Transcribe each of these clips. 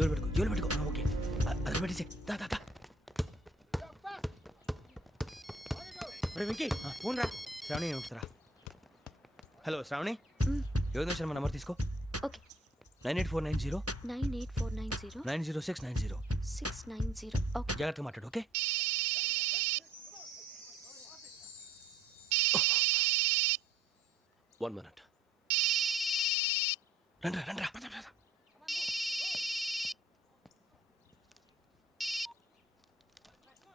జోలు పెట్టుకో జోలు పెట్టుకో. ఓకే. అది పెట్టేసి దా దా దా. రే వెంకీ. ఫోన్ రా. శ్రావణి ఏమిటిరా హలో శ్రావణి. యోగేంద్ర శర్మ నంబర్ తీసుకో? Okay. Nine eight four nine zero. Nine eight four nine zero. Nine zero six nine zero. Six nine zero. Okay. జాగ్రత్తగా మాట్లాడు ఓకే? One minute. రండ్రా రండ్రా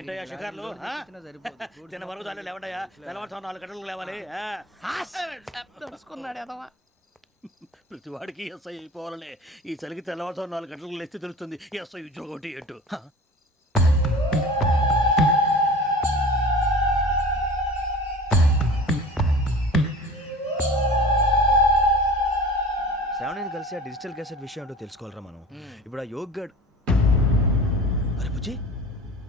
ఏంటయ్యా షికార్లు? తిన్న వరకు చాలు లేవండయ్యా. తెల్లవారుతో నాలుగు గంటలకు లేవాలి? తెలుసుకున్నాడు ఎదవా. ప్రతి వాడికి ఎస్ఐ అయిపోవాలనే. ఈ చలికి తెల్లవారుతో నాలుగు గంటలకు లేస్తే తెలుస్తుంది ఎస్ఐ ఉద్యోగం ఒకటి ఎటు శ్రావణిని కలిసి ఆ డిజిటల్ క్యాసెట్ విషయం ఏంటో తెలుసుకోవాలరా మనం. ఇప్పుడు ఆ యోగ్ గడ్ అరే బుజ్జి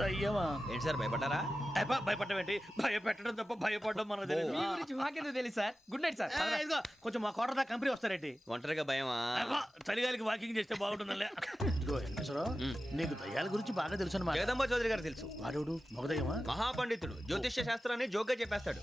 ఏంటి సార్ భయపడ్డారా? భయపడడం ఏంటి? భయపెట్టడం తప్ప భయపడడం మనకు తెలియదు మీ గురించి మాకెందుకు తెలుసు సార్? Good night sir. ఇదిగో కొంచెం మా కోట దాకా కంపెనీ వస్తారేంటి? ఒంటరిగా భయమా? అబ్బా, చలిగాలికి వాకింగ్ చేస్తే బాగుంటుందిలే ఇదిగో వెంకటేశ్వరరావు నీకు దయ్యాల గురించి బాగా తెలుసు అనమాట జగదంబ చౌదరి గారు తెలుసు. వాడోడు మగదయ్యమా? మహాపండితుడు. జ్యోతిష్య శాస్త్రాన్ని జోగ్గా చెప్పేస్తాడు.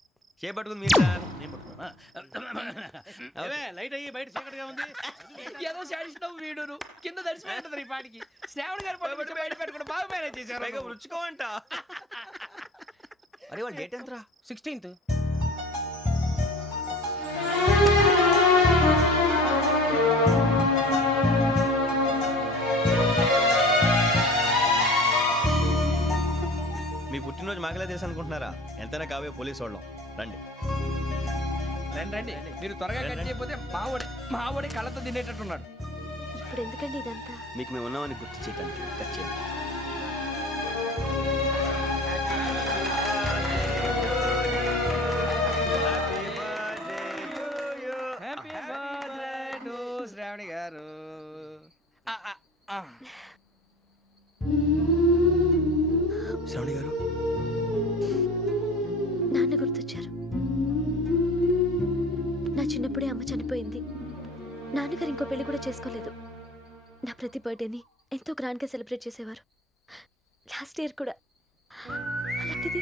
చేపట్టుకుంది మీరు సార్. నేను? ఏమే, లైట్ అయ్యి బయట చీకటిగా ఉంది. ఏదో శాడిస్తావు వీడును. కింద దర్శనం ఈ పాటికి. శ్రావణ్ గారు పట్టుకొచ్చి బయట పెట్టుకుని బాగా మేనేజ్ చేశారు. పైగా రుచుకోవంట అరే వాళ్ళు డేట్ ఎంతరా? సిక్స్టీన్త్. పుట్టినరోజు మాకలే తెలుసు అనుకుంటున్నారా? ఎంతైనా కావే పోలీస్ వాళ్ళం. రండి. రండి రండి. మీరు త్వరగా కట్ చేయకపోతే మావడి మావడి కళ్ళతో తినేటట్టున్నాడు. ఇప్పుడు ఎందుకండి ఇదంతా? మీకు మేము ఉన్నామని గుర్తు చేయడానికి కట్ చేయండి. హ్యాపీ బర్త్డే టు శ్రావణి గారు. గుర్తొచ్చారు. నా చిన్నప్పుడే అమ్మ చనిపోయింది. నాన్నగారు ఇంకో పెళ్ళి కూడా చేసుకోలేదు. నా ప్రతి బర్త్డేని ఎంతో గ్రాండ్గా సెలబ్రేట్ చేసేవారు. లాస్ట్ ఇయర్ కూడా. అలాంటిది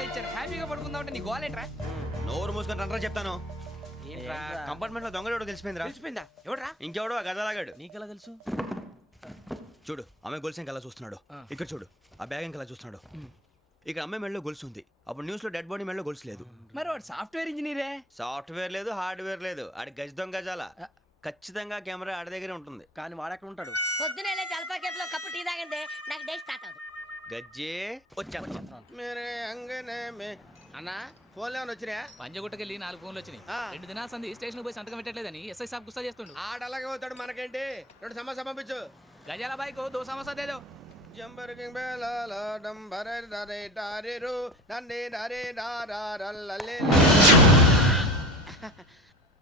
ఆళ్ళు ఇచ్చారు. హ్యాపీగా పడుకుందాం అంటే నీ గోలేంట్రా నోరు మూసుకొని రండ్రా చెప్తాను. ఏంట్రా? కంపార్ట్మెంట్లో దొంగడు తెలిసిపోయిందిరా. తెలిసిపోయిందా? ఎవడ్రా? ఇంకెవడో ఆ గదలాగాడు నీకెలా తెలుసు? చూడు ఆమె గొలుసు ఇంకలా చూస్తున్నాడు. ఇక్కడ చూడు ఆ బ్యాగ్ ఇంకలా చూస్తున్నాడు. ఇక్కడ అమ్మాయి మెడలో గొలుసు ఉంది. అప్పుడు న్యూస్లో డెడ్ బాడీ మెడలో గొలుసు లేదు. మరి వాడు సాఫ్ట్వేర్ ఇంజనీరే సాఫ్ట్వేర్ లేదు హార్డ్వేర్ లేదు. ఆడి గజ దొంగ గజాల. ఖచ్చితంగా కెమెరా ఆడి దగ్గరే ఉంటుంది. కానీ వాడెక్కడ ఉంటాడు? పొద్దునే కప్పు టీ తాగిందే నాకు డే స్టార్ట్ అవుతుంది గజ్జే. వచ్చా మీరే అంగనే మే. అన్నా? ఫోన్లో ఏమైనా వచ్చినాయా? పంజగుట్టకెళ్ళి నాలుగు ఫోన్లు వచ్చినాయి. రెండు దినాల సంది స్టేషన్ పోయి సంతకం పెట్టలేదని ఎస్ఐ సాబ్ గుస్తా చేస్తుండు. ఆడలాగే పోతాడు మనకేంటి? రెండు సమస్య పంపించు. గజాల బైక్ దో సమస్య దేదో జంబరకింగ్ బేలాల డంబరే డరే డారిరు నన్నే డరే డారారల్లలే.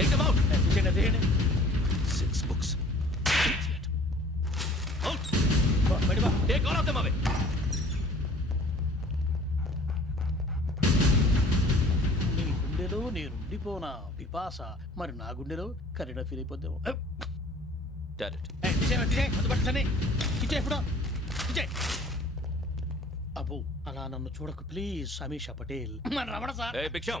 take them out తీసేయండి తీసేయండి సిక్స్ బుక్స్ అవుట్ బయట బా. Take all of them away నీ గుండెలో నేనుండిపోనా పిపాస? మరి నా గుండెలో కరీడా ఫీల్ అయిపోద్దాము. అబ్బో అలా నన్ను చూడకు. ప్లీజ్ సమీషా పటేల్. మన రమణ సార్. ఏ భిక్షం.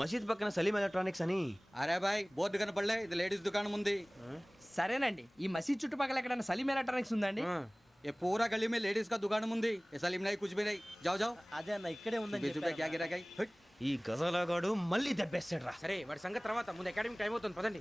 మసీద్ పక్కన సలీం ఎలక్ట్రానిక్స్ అని. అరే బాయ్ బోర్డు కనపడలే ఇది లేడీస్ దుకాణం ఉంది. సరేనండి ఈ మసీద్ చుట్టుపక్కల ఎక్కడైనా సలీం ఎలక్ట్రానిక్స్ ఉందండి ఏ పూరా గల్లీ లేడీస్ लेडीज का दुकान मुंदी ये सलीम నాయ్ कुछ भी అదే అన్న ఇక్కడే बीस ఈ గజలాగాడు మళ్ళీ దెబ్బేస్తాడు రా సరే వాడి సంగతి తర్వాత ముందు అకాడమిక్ టైం అవుతుంది పదండి.